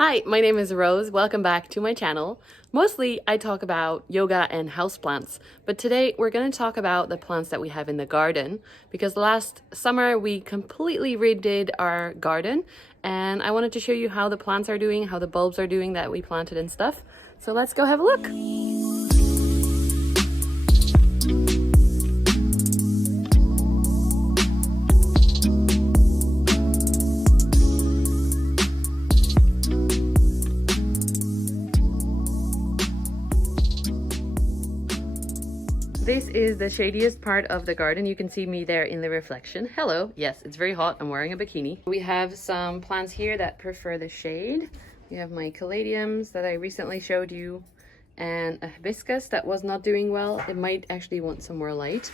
Hi, my name is Rose. Welcome back to my channel. Mostly I talk about yoga and houseplants, but today we're going to talk about the plants that we have in the garden because last summer we completely redid our garden and I wanted to show you how the plants are doing, how the bulbs are doing that we planted and stuff. So let's go have a look. This is the shadiest part of the garden. You can see me there in the reflection. Hello. Yes, it's very hot. I'm wearing a bikini. We have some plants here that prefer the shade. We have my caladiums that I recently showed you and a hibiscus that was not doing well. It might actually want some more light,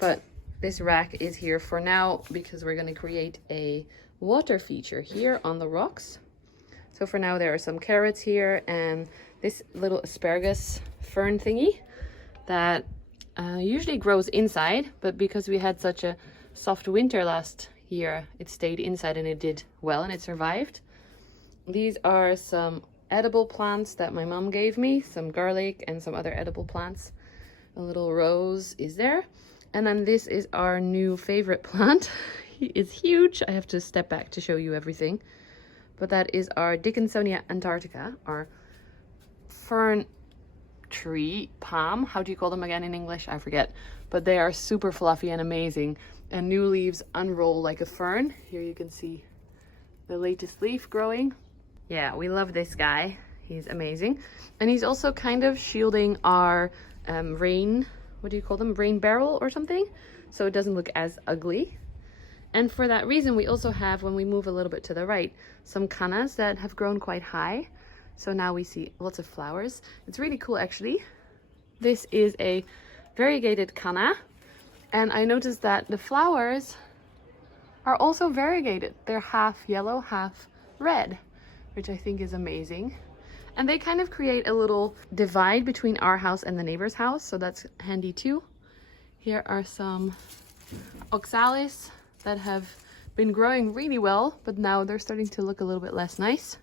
but this rack is here for now because we're going to create a water feature here on the rocks. So for now there are some carrots here and this little asparagus fern thingy that usually grows inside, but because we had such a soft winter last year, it stayed inside and it did well and it survived. These are some edible plants that my mom gave me, some garlic and some other edible plants. A little rose is there. And then this is our new favorite plant. It's huge. I have to step back to show you everything. But that is our Dickinsonia antarctica, our fern tree palm. How do you call them again in English? I forget, but they are super fluffy and amazing, and new leaves unroll like a fern. Here you can see the latest leaf growing. Yeah, we love this guy. He's amazing, and he's also kind of shielding our rain, what do you call them, rain barrel or something, so it doesn't look as ugly. And for that reason we also have, when we move a little bit to the right, some cannas that have grown quite high. So now we see lots of flowers. It's really cool actually. This is a variegated canna. And I noticed that the flowers are also variegated. They're half yellow, half red, which I think is amazing. And they kind of create a little divide between our house and the neighbor's house. So that's handy too. Here are some oxalis that have been growing really well, but now they're starting to look a little bit less nice.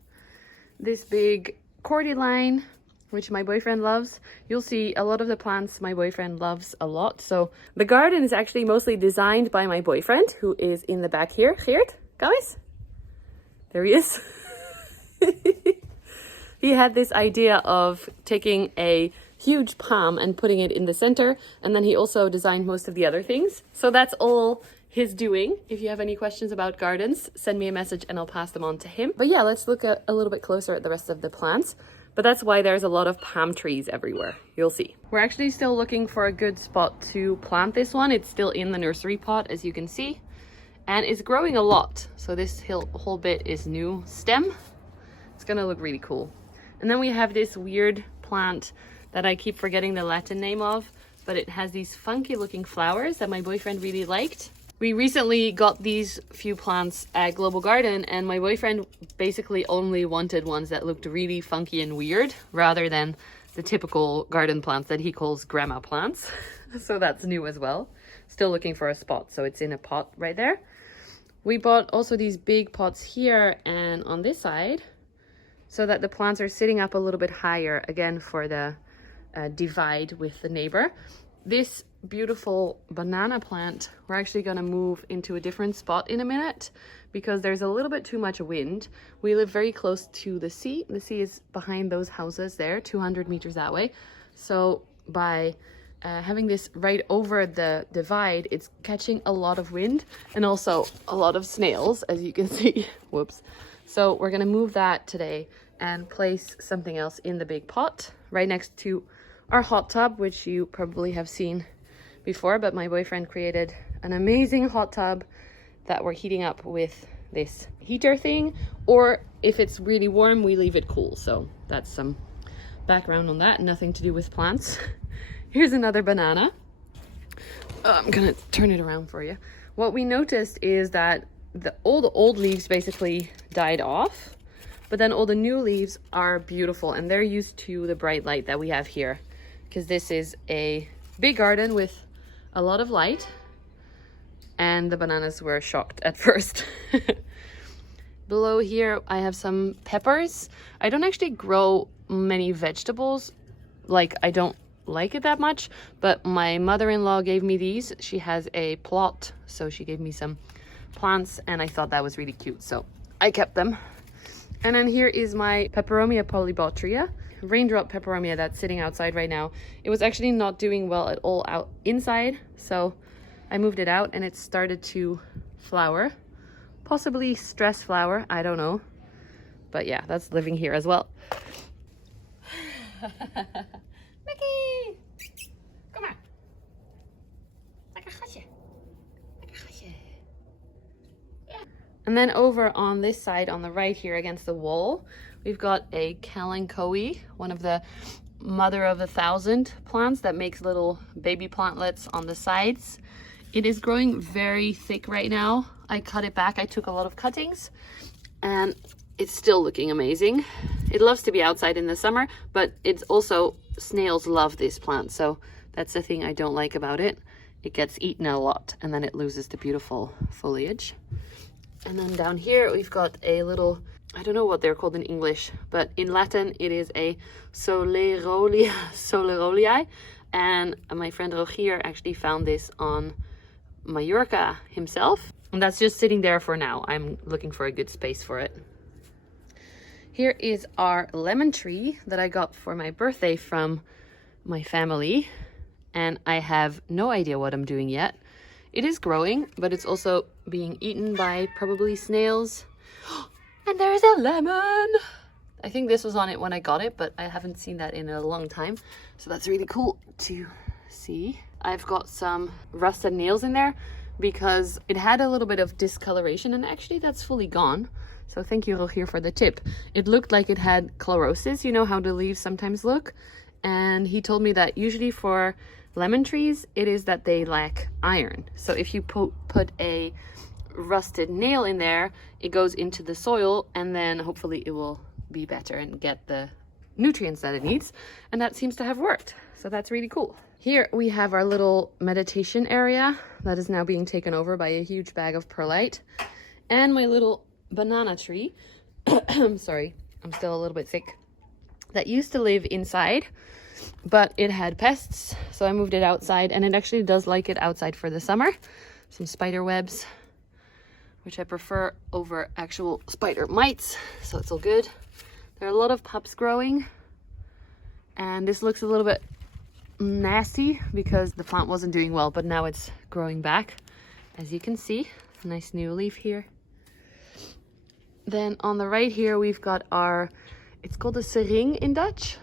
This big cordyline, which my boyfriend loves. You'll see a lot of the plants my boyfriend loves a lot. So the garden is actually mostly designed by my boyfriend, who is in the back here. Geert, guys, there he is. He had this idea of taking a huge palm and putting it in the center, and then he also designed most of the other things. So that's all his doing. If you have any questions about gardens, send me a message and I'll pass them on to him. But yeah, let's look a little bit closer at the rest of the plants. But that's why there's a lot of palm trees everywhere. You'll see. We're actually still looking for a good spot to plant this one. It's still in the nursery pot, as you can see, and it's growing a lot. So this whole bit is new stem. It's gonna look really cool. And then we have this weird plant that I keep forgetting the Latin name of, but it has these funky looking flowers that my boyfriend really liked. We recently got these few plants at Global Garden, and my boyfriend basically only wanted ones that looked really funky and weird rather than the typical garden plants that he calls grandma plants. So that's new as well. Still looking for a spot, so it's in a pot right there. We bought also these big pots here and on this side so that the plants are sitting up a little bit higher, again for the divide with the neighbor. This beautiful banana plant, we're actually going to move into a different spot in a minute because there's a little bit too much wind. We live very close to the sea. The sea is behind those houses there, 200 meters that way. So by having this right over the divide, it's catching a lot of wind and also a lot of snails, as you can see. Whoops. So we're going to move that today and place something else in the big pot right next to our hot tub, which you probably have seen before, but my boyfriend created an amazing hot tub that we're heating up with this heater thing, or if it's really warm we leave it cool. So that's some background on that, nothing to do with plants. Here's another banana. I'm gonna turn it around for you. What we noticed is that all the old leaves basically died off, but then all the new leaves are beautiful and they're used to the bright light that we have here, because this is a big garden with a lot of light, and the bananas were shocked at first. Below here, I have some peppers. I don't actually grow many vegetables. Like, I don't like it that much, but my mother-in-law gave me these. She has a plot, so she gave me some plants, and I thought that was really cute, so I kept them. And then here is my peperomia polybotria, raindrop peperomia that's sitting outside right now. It was actually not doing well at all out inside, so I moved it out and it started to flower. Possibly stress flower, I don't know. But yeah, that's living here as well. Mickey! Kom maar. Lekker gasje. Lekker gasje. Yeah. And then over on this side, on the right here against the wall, we've got a kalanchoe, one of the mother of 1,000 plants that makes little baby plantlets on the sides. It is growing very thick right now. I cut it back. I took a lot of cuttings and it's still looking amazing. It loves to be outside in the summer, but it's also, snails love this plant. So that's the thing I don't like about it. It gets eaten a lot and then it loses the beautiful foliage. And then down here, we've got a little, I don't know what they're called in English, but in Latin, it is a solerolii. And my friend Rogier actually found this on Mallorca himself. And that's just sitting there for now. I'm looking for a good space for it. Here is our lemon tree that I got for my birthday from my family. And I have no idea what I'm doing yet. It is growing, but it's also being eaten by probably snails. And there's a lemon! I think this was on it when I got it, but I haven't seen that in a long time. So that's really cool to see. I've got some rusted nails in there because it had a little bit of discoloration, and actually that's fully gone. So thank you, Rogier, for the tip. It looked like it had chlorosis, you know how the leaves sometimes look. And he told me that usually for lemon trees, it is that they lack iron. So if you put a rusted nail in there, it goes into the soil and then hopefully it will be better and get the nutrients that it needs. And that seems to have worked. So that's really cool. Here we have our little meditation area that is now being taken over by a huge bag of perlite. And my little banana tree, I'm sorry, I'm still a little bit sick, that used to live inside, but it had pests. So I moved it outside, and it actually does like it outside for the summer. Some spider webs, which I prefer over actual spider mites. So it's all good. There are a lot of pups growing, and this looks a little bit nasty because the plant wasn't doing well, but now it's growing back. As you can see, a nice new leaf here. Then on the right here, we've got our, it's called a sering in Dutch.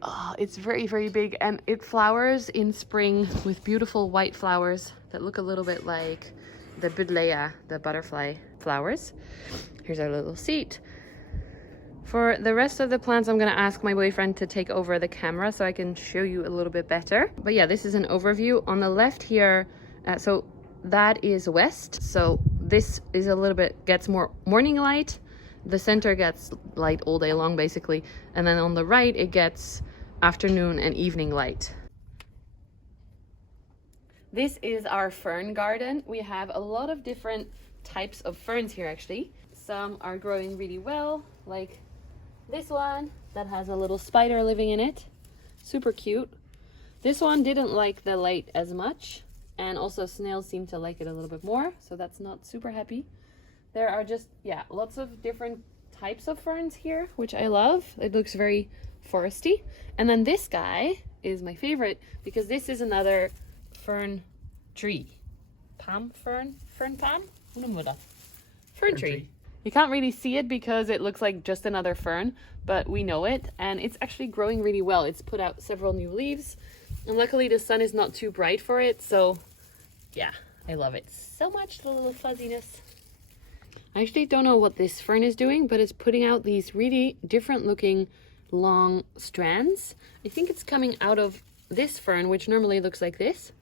Oh, it's very, very big, and it flowers in spring with beautiful white flowers that look a little bit like the buddleia, the butterfly flowers. Here's our little seat. For the rest of the plants, I'm gonna ask my boyfriend to take over the camera so I can show you a little bit better. But yeah, this is an overview. On the left here, so that is west. So this is a little bit, gets more morning light. The center gets light all day long, basically. And then on the right, it gets afternoon and evening light. This is our fern garden. We have a lot of different types of ferns here, actually. Some are growing really well, like this one that has a little spider living in it. Super cute. This one didn't like the light as much, and also snails seem to like it a little bit more, so that's not super happy. There are just, yeah, lots of different types of ferns here, which I love. It looks very foresty. And then this guy is my favorite because this is another fern tree. Palm fern? Fern palm? Hoe noemen we dat? Fern tree. You can't really see it because it looks like just another fern, but we know it, and it's actually growing really well. It's put out several new leaves, and luckily the sun is not too bright for it, so yeah, I love it so much, the little fuzziness. I actually don't know what this fern is doing, but it's putting out these really different looking long strands. I think it's coming out of this fern, which normally looks like this.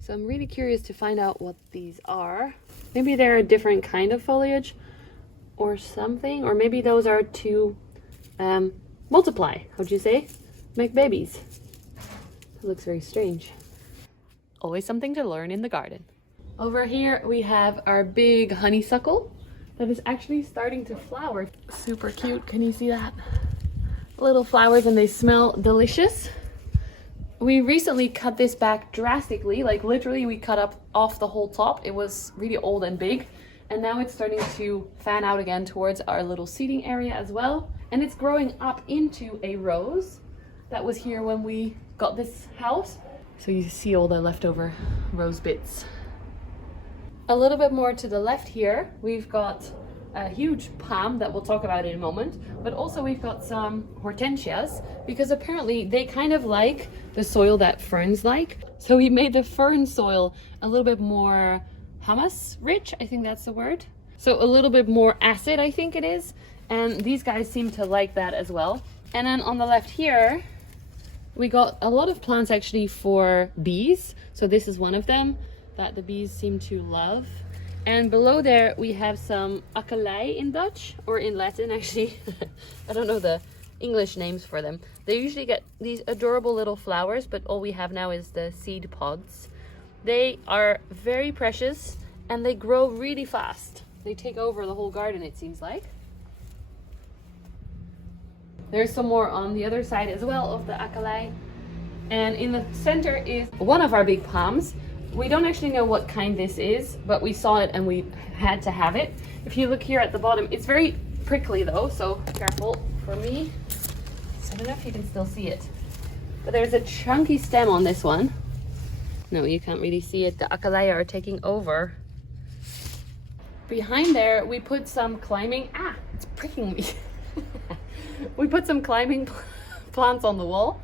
So I'm really curious to find out what these are. Maybe they're a different kind of foliage or something, or maybe those are to multiply. How'd you say? Make babies. It looks very strange. Always something to learn in the garden. Over here we have our big honeysuckle that is actually starting to flower. Super cute, can you see that? Little flowers, and they smell delicious. We recently cut this back drastically, like literally we cut up off the whole top. It was really old and big, and now it's starting to fan out again towards our little seating area as well. And it's growing up into a rose that was here when we got this house. So you see all the leftover rose bits. A little bit more to the left here, we've got a huge palm that we'll talk about in a moment, but also we've got some hortensias, because apparently they kind of like the soil that ferns like. So we made the fern soil a little bit more humus rich, I think that's the word. So a little bit more acid, I think it is. And these guys seem to like that as well. And then on the left here, we got a lot of plants actually for bees. So this is one of them that the bees seem to love. And below there we have some akalei in Dutch, or in Latin actually. I don't know the English names for them. They usually get these adorable little flowers, but all we have now is the seed pods. They are very precious and they grow really fast. They take over the whole garden, it seems like. There's some more on the other side as well of the akalei. And in the center is one of our big palms. We don't actually know what kind this is, but we saw it and we had to have it. If you look here at the bottom, it's very prickly though, so careful for me. So I don't know if you can still see it, but there's a chunky stem on this one. No, you can't really see it. The akalei are taking over. Behind there, we put some climbing, it's pricking me. We put some climbing plants on the wall.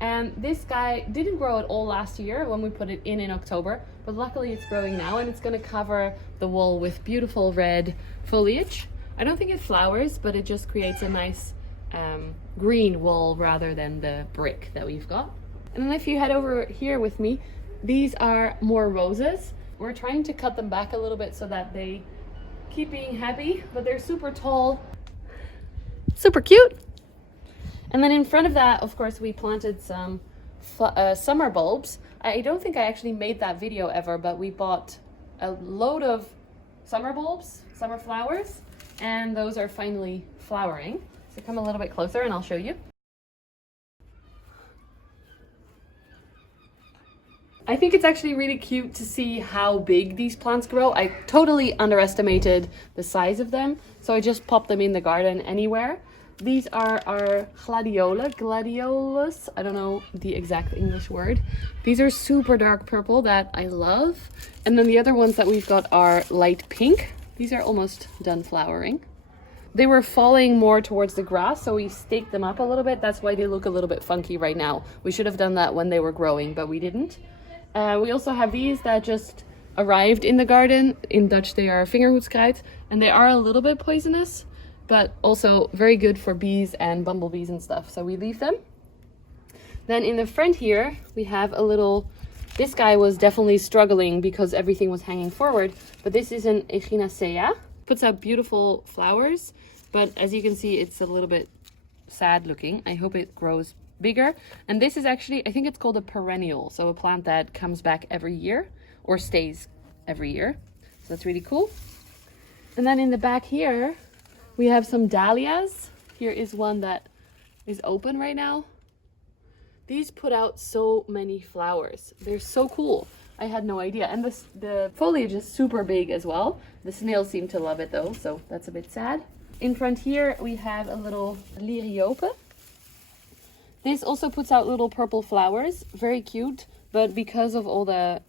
And this guy didn't grow at all last year when we put it in October, but luckily it's growing now and it's going to cover the wall with beautiful red foliage. I don't think it flowers, but it just creates a nice green wall rather than the brick that we've got. And then if you head over here with me, these are more roses. We're trying to cut them back a little bit so that they keep being happy, but they're super tall, super cute. And then in front of that, of course, we planted some summer bulbs. I don't think I actually made that video ever, but we bought a load of summer bulbs, summer flowers, and those are finally flowering. So come a little bit closer and I'll show you. I think it's actually really cute to see how big these plants grow. I totally underestimated the size of them, so I just popped them in the garden anywhere. These are our gladiolus. I don't know the exact English word. These are super dark purple that I love. And then the other ones that we've got are light pink. These are almost done flowering. They were falling more towards the grass, so we staked them up a little bit. That's why they look a little bit funky right now. We should have done that when they were growing, but we didn't. We also have these that just arrived in the garden. In Dutch, they are vingerhoedskruid, and they are a little bit poisonous, but also very good for bees and bumblebees and stuff. So we leave them. Then in the front here, we have a little, this guy was definitely struggling because everything was hanging forward, but this is an echinacea. Puts out beautiful flowers, but as you can see, it's a little bit sad looking. I hope it grows bigger. And this is actually, I think it's called a perennial. So a plant that comes back every year or stays every year. So that's really cool. And then in the back here, we have some dahlias. Here is one that is open right now. These put out so many flowers. They're so cool. I had no idea. And the foliage is super big as well. The snails seem to love it though, so that's a bit sad. In front here, we have a little liriope. This also puts out little purple flowers. Very cute, but because of all the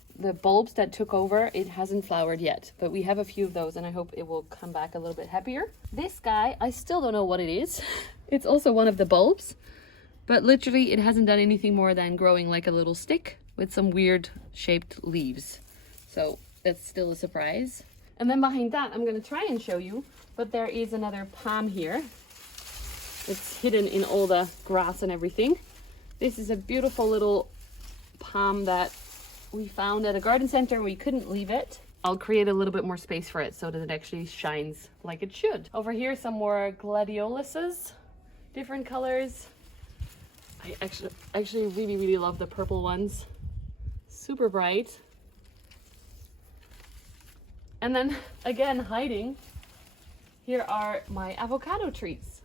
bulbs that took over, it hasn't flowered yet, but we have a few of those and I hope it will come back a little bit happier. This guy, I still don't know what it is. It's also one of the bulbs, but literally it hasn't done anything more than growing like a little stick with some weird shaped leaves. So that's still a surprise. And then behind that, I'm going to try and show you, but there is another palm here. It's hidden in all the grass and everything. This is a beautiful little palm that we found at a garden center. We couldn't leave it. I'll create a little bit more space for it so that it actually shines like it should. Over here, some more gladioluses, different colors. I actually really love the purple ones. Super bright. And then again, hiding Here are my avocado trees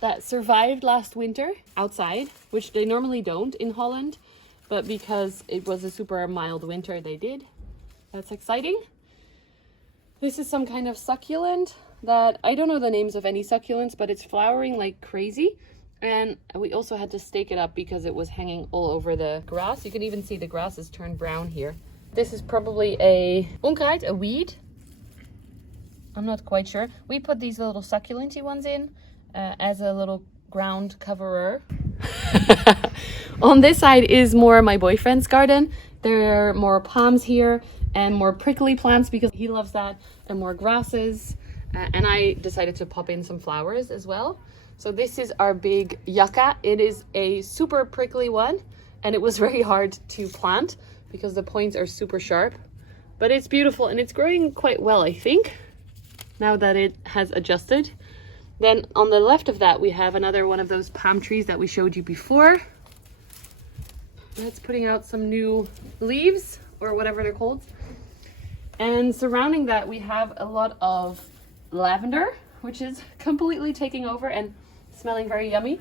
that survived last winter outside, which they normally don't in Holland, but because it was a super mild winter, they did. That's exciting. This is some kind of succulent that I don't know the names of any succulents, but it's flowering like crazy. And we also had to stake it up because it was hanging all over the grass. You can even see the grass has turned brown here. This is probably a onkruid, a weed. I'm not quite sure. We put these little succulenty ones in as a little ground coverer. On this side is more my boyfriend's garden. There are more palms here and more prickly plants because he loves that, and more grasses. And I decided to pop in some flowers as well. So this is our big yucca. It is a super prickly one, and it was very hard to plant because the points are super sharp. But it's beautiful and it's growing quite well, I think, now that it has adjusted. Then on the left of that, we have another one of those palm trees that we showed you before. That's putting out some new leaves, or whatever they're called. And surrounding that, we have a lot of lavender, which is completely taking over and smelling very yummy.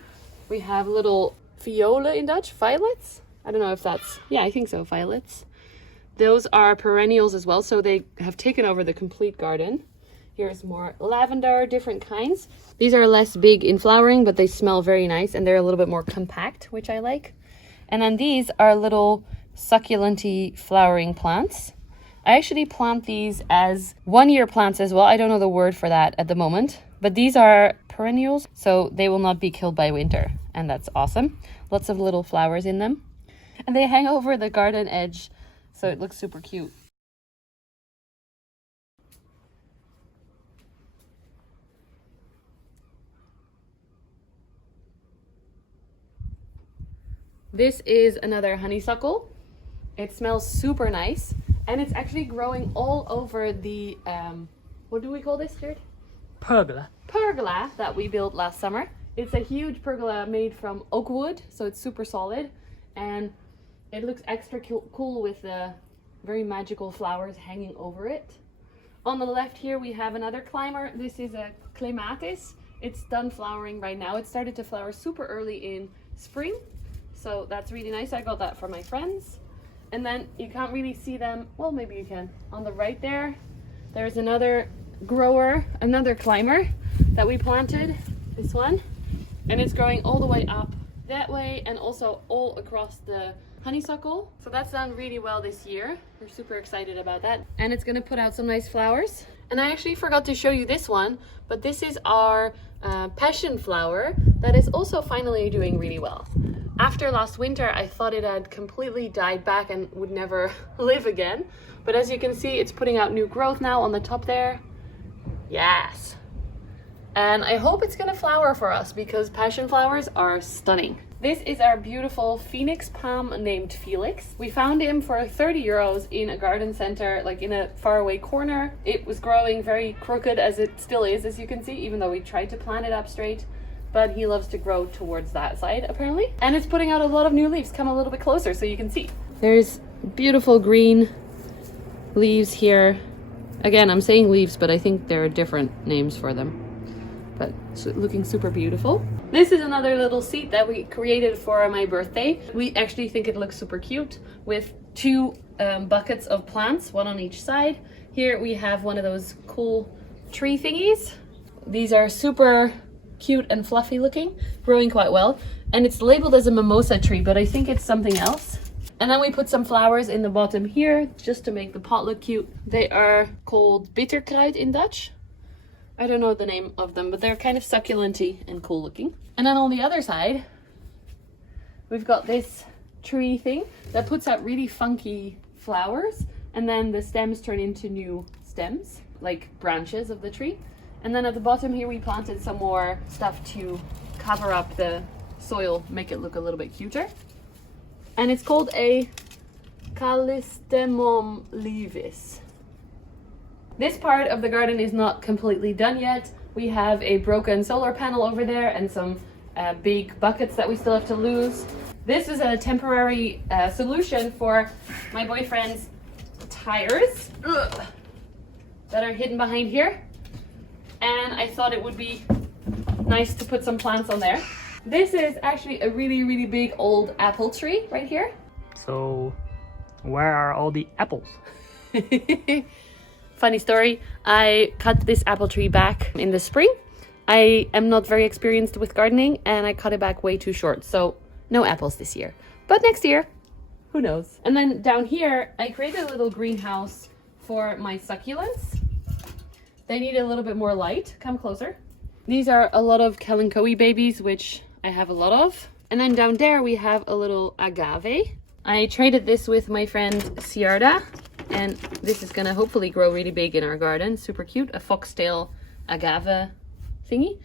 We have little violen in Dutch, violets. I don't know if that's, yeah, I think so, violets. Those are perennials as well, so they have taken over the complete garden. Here's more lavender, different kinds. These are less big in flowering, but they smell very nice, and they're a little bit more compact, which I like. And then these are little succulenty flowering plants. I actually plant these as 1-year plants as well. I don't know the word for that at the moment, but these are perennials, so they will not be killed by winter, and that's awesome. Lots of little flowers in them, and they hang over the garden edge, so it looks super cute. This is another honeysuckle. It smells super nice, and it's actually growing all over the, what do we call this, Geert? Pergola. Pergola that we built last summer. It's a huge pergola made from oak wood, so it's super solid, and it looks extra cool with the very magical flowers hanging over it. On the left here, we have another climber. This is a clematis. It's done flowering right now. It started to flower super early in spring. So that's really nice. I got that from my friends. And then you can't really see them. Well, maybe you can. On the right there, there's another grower, another climber that we planted, this one. And it's growing all the way up that way and also all across the honeysuckle. So that's done really well this year. We're super excited about that. And it's gonna put out some nice flowers. And I actually forgot to show you this one, but this is our passion flower that is also finally doing really well. After last winter, I thought it had completely died back and would never live again. But as you can see, it's putting out new growth now on the top there. Yes. And I hope it's gonna flower for us because passion flowers are stunning. This is our beautiful phoenix palm named Felix. We found him for 30 euros in a garden center, like in a faraway corner. It was growing very crooked, as it still is, as you can see, even though we tried to plant it up straight. But he loves to grow towards that side, apparently. And it's putting out a lot of new leaves. Come a little bit closer so you can see. There's beautiful green leaves here. Again, I'm saying leaves, but I think there are different names for them. But it's looking super beautiful. This is another little seat that we created for my birthday. We actually think it looks super cute with 2 buckets of plants, 1 on each side. Here we have one of those cool tree thingies. These are super cute and fluffy looking, growing quite well. And it's labeled as a mimosa tree, but I think it's something else. And then we put some flowers in the bottom here just to make the pot look cute. They are called bitterkruid in Dutch. I don't know the name of them, but they're kind of succulenty and cool looking. And then on the other side, we've got this tree thing that puts out really funky flowers. And then the stems turn into new stems, like branches of the tree. And then at the bottom here, we planted some more stuff to cover up the soil, make it look a little bit cuter. And it's called a callistemum leavis. This part of the garden is not completely done yet. We have a broken solar panel over there and some big buckets that we still have to lose. This is a temporary solution for my boyfriend's tires that are hidden behind here. and I thought it would be nice to put some plants on there. This is actually a really, really big old apple tree right here. So where are all the apples? Funny story, I cut this apple tree back in the spring. I am not very experienced with gardening and I cut it back way too short, so no apples this year. But next year, who knows? And then down here, I created a little greenhouse for my succulents. They need a little bit more light. Come closer. These are a lot of kalanchoe babies, which I have a lot of. And then down there we have a little agave. I traded this with my friend Ciarda, and this is gonna hopefully grow really big in our garden. Super cute, a foxtail agave thingy.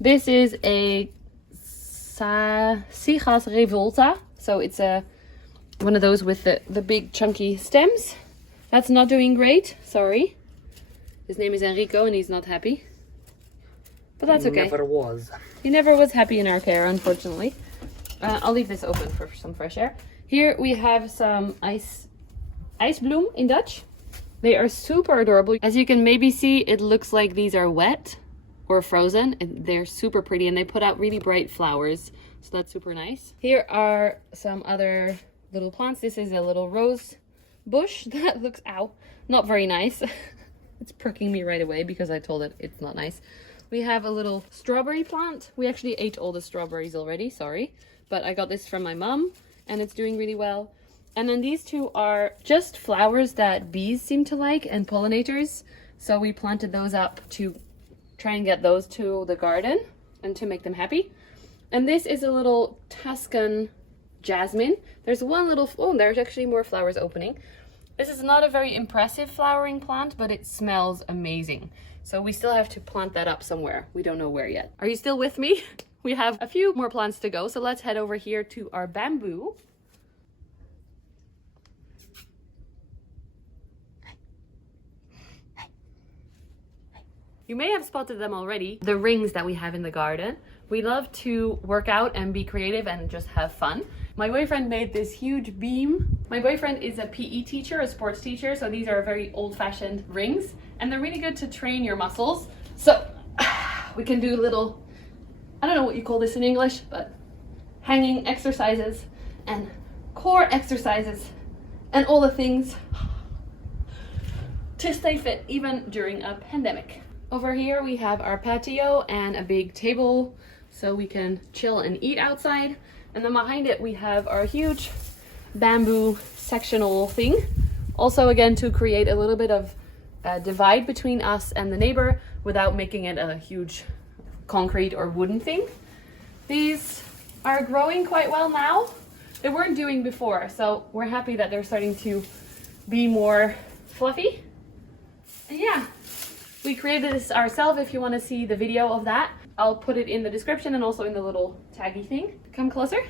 This is a Sigas revolta, so it's one of those with the big chunky stems. That's not doing great, sorry. His name is Enrico and he's not happy. But that's okay. Never was. He never was happy in our care, unfortunately. I'll leave this open for some fresh air. Here we have some ijsbloem in Dutch. They are super adorable. As you can maybe see, it looks like these are wet or frozen. They're super pretty and they put out really bright flowers. So that's super nice. Here are some other little plants. This is a little rose bush that looks, ow, not very nice. It's pricking me right away because I told it it's not nice. We have a little strawberry plant. We actually ate all the strawberries already, sorry. But I got this from my mom and it's doing really well. And then these two are just flowers that bees seem to like and pollinators. So we planted those up to try and get those to the garden and to make them happy. And this is a little Tuscan jasmine. There's one little, oh, there's actually more flowers opening. This is not a very impressive flowering plant, but it smells amazing. So we still have to plant that up somewhere. We don't know where yet. Are you still with me? We have a few more plants to go. So let's head over here to our bamboo. You may have spotted them already, the rings that we have in the garden. We love to work out and be creative and just have fun. My boyfriend made this huge beam. My boyfriend is a PE teacher, a sports teacher, so these are very old-fashioned rings and they're really good to train your muscles. So we can do little, I don't know what you call this in English, but hanging exercises and core exercises and all the things to stay fit even during a pandemic. Over here we have our patio and a big table so we can chill and eat outside. And then behind it we have our huge bamboo sectional thing. Also again to create a little bit of a divide between us and the neighbor without making it a huge concrete or wooden thing. These are growing quite well now. They weren't doing before, so we're happy that they're starting to be more fluffy. And yeah. We created this ourselves. If you want to see the video of that, I'll put it in the description and also in the little taggy thing. Come closer.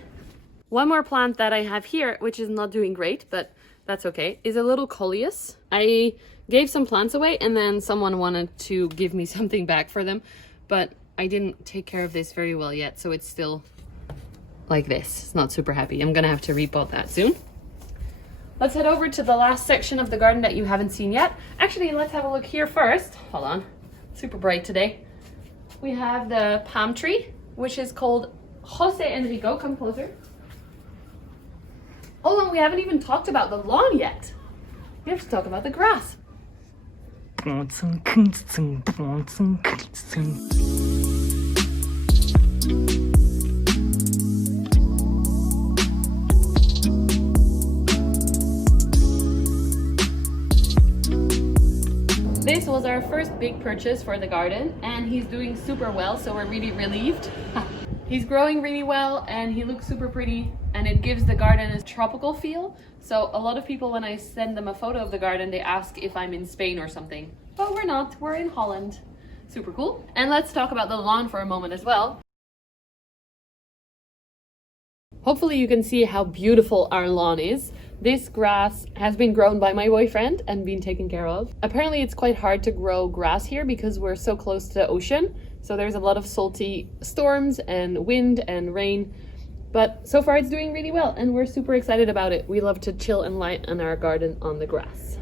One more plant that I have here, which is not doing great, but that's okay, is a little coleus. I gave some plants away and then someone wanted to give me something back for them, but I didn't take care of this very well yet, so it's still like this. It's not super happy. I'm gonna have to repot that soon. Let's head over to the last section of the garden that you haven't seen yet. Actually, let's have a look here first. Hold on, super bright today. We have the palm tree, which is called Jose Enrico. Come closer. Hold on, we haven't even talked about the lawn yet. We have to talk about the grass. This was our first big purchase for the garden and he's doing super well, so we're really relieved. He's growing really well and he looks super pretty and it gives the garden a tropical feel. So a lot of people, when I send them a photo of the garden, they ask if I'm in Spain or something. But we're not, we're in Holland. Super cool. And let's talk about the lawn for a moment as well. Hopefully you can see how beautiful our lawn is. This grass has been grown by my boyfriend and been taken care of. Apparently it's quite hard to grow grass here because we're so close to the ocean. So there's a lot of salty storms and wind and rain. But so far it's doing really well and we're super excited about it. We love to chill and lie in our garden on the grass.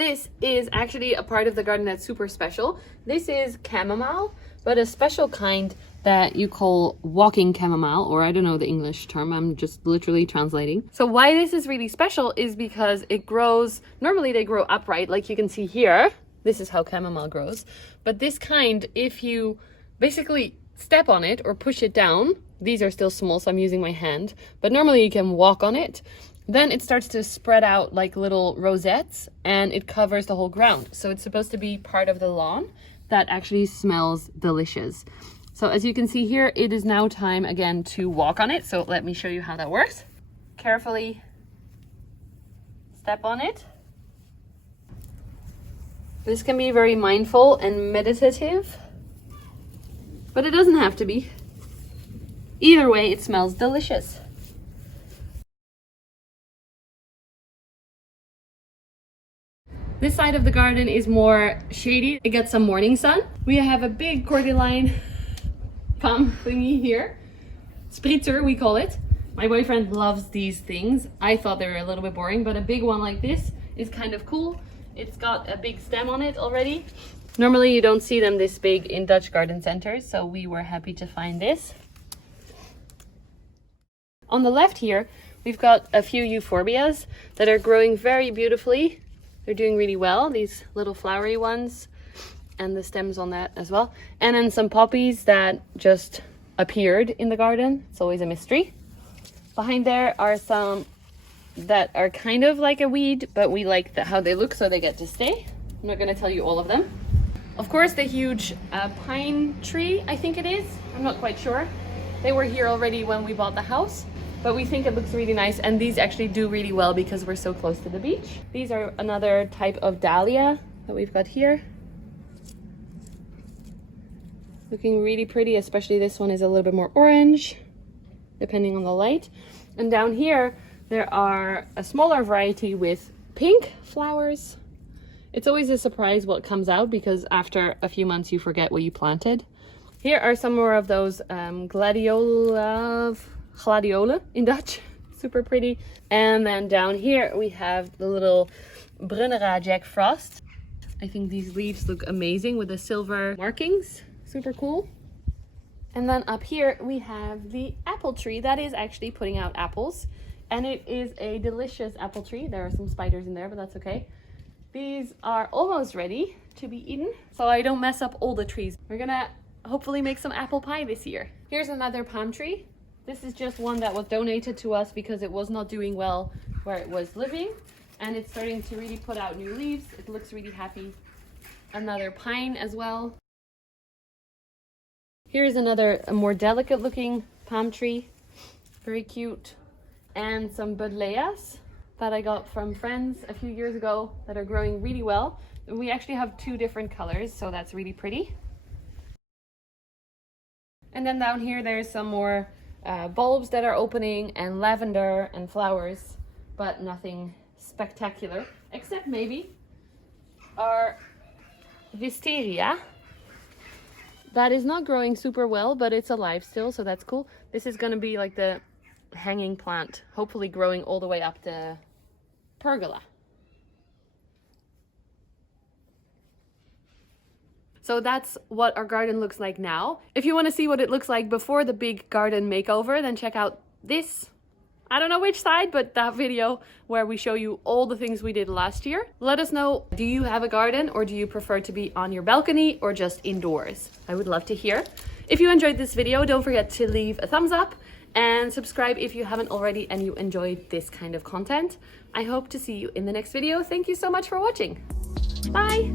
This is actually a part of the garden that's super special. This is chamomile, but a special kind that you call walking chamomile, or I don't know the English term, I'm just literally translating. So why this is really special is because it grows, normally they grow upright, like you can see here. This is how chamomile grows. But this kind, if you basically step on it or push it down, these are still small, so I'm using my hand, but normally you can walk on it, then it starts to spread out like little rosettes and it covers the whole ground. So it's supposed to be part of the lawn that actually smells delicious. So as you can see here, it is now time again to walk on it. So let me show you how that works. Carefully step on it. This can be very mindful and meditative, but it doesn't have to be. Either way, it smells delicious. This side of the garden is more shady. It gets some morning sun. We have a big cordyline palm thingy here. Spritzer, we call it. My boyfriend loves these things. I thought they were a little bit boring, but a big one like this is kind of cool. It's got a big stem on it already. Normally you don't see them this big in Dutch garden centers, so we were happy to find this. On the left here, we've got a few euphorbias that are growing very beautifully. They're doing really well, these little flowery ones, and the stems on that as well. And then some poppies that just appeared in the garden. It's always a mystery. Behind there are some that are kind of like a weed, but we like how they look, so they get to stay. I'm not going to tell you all of them. Of course, the huge pine tree, I think it is. I'm not quite sure. They were here already when we bought the house, but we think it looks really nice, and these actually do really well because we're so close to the beach. These are another type of dahlia that we've got here. Looking really pretty, especially this one is a little bit more orange, depending on the light. And down here, there are a smaller variety with pink flowers. It's always a surprise what comes out because after a few months you forget what you planted. Here are some more of those gladiola in Dutch. Super pretty. And then down here we have the little Brunnera Jack Frost. I think these leaves look amazing with the silver markings. Super cool. And then up here we have the apple tree that is actually putting out apples. And it is a delicious apple tree. There are some spiders in there, but that's okay. These are almost ready to be eaten, so I don't mess up all the trees. We're gonna hopefully make some apple pie this year. Here's another palm tree. This is just one that was donated to us because it was not doing well where it was living. And it's starting to really put out new leaves. It looks really happy. Another pine as well. Here's another, a more delicate looking palm tree. Very cute. And some buddleias that I got from friends a few years ago that are growing really well. And we actually have two different colors, so that's really pretty. And then down here there's some more bulbs that are opening and lavender and flowers, but nothing spectacular, except maybe our wisteria. That is not growing super well, but it's alive still, so that's cool. This is gonna be like the hanging plant, hopefully growing all the way up the pergola. So that's what our garden looks like now. If you want to see what it looks like before the big garden makeover, then check out this, I don't know which side, but that video where we show you all the things we did last year. Let us know, do you have a garden or do you prefer to be on your balcony or just indoors? I would love to hear. If you enjoyed this video, don't forget to leave a thumbs up and subscribe if you haven't already and you enjoyed this kind of content. I hope to see you in the next video. Thank you so much for watching. Bye!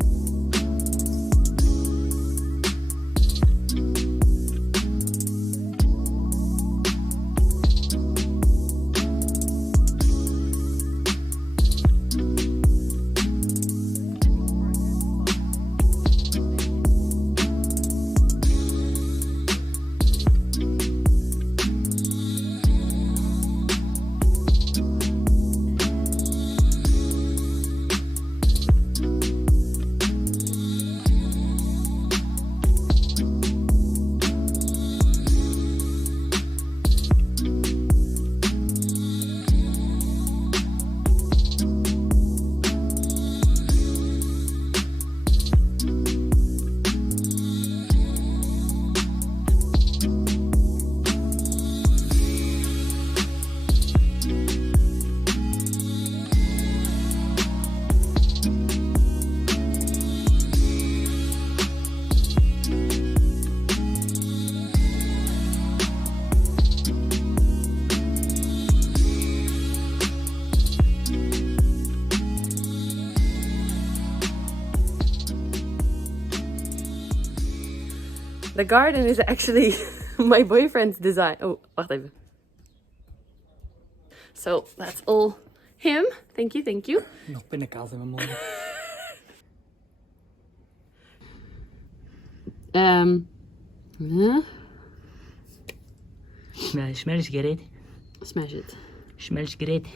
The garden is actually my boyfriend's design. Oh, wacht even. So that's all him. Thank you, thank you. Nog pindakaas in mijn mond. Yeah. Smells great. Smash it. Smells great.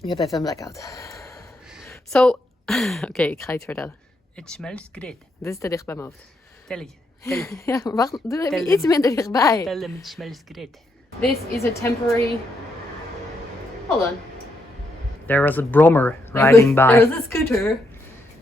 Ik heb even een blackout. So, oké, ik ga iets vertellen. It smells great. Dit is te dicht bij mijn hoofd. Tell it. Ja, maar wacht, doe even Tell iets him. minder dichtbij. Tell them it smells great. This is a temporary... Hold on. There was a brommer riding by. There was a scooter.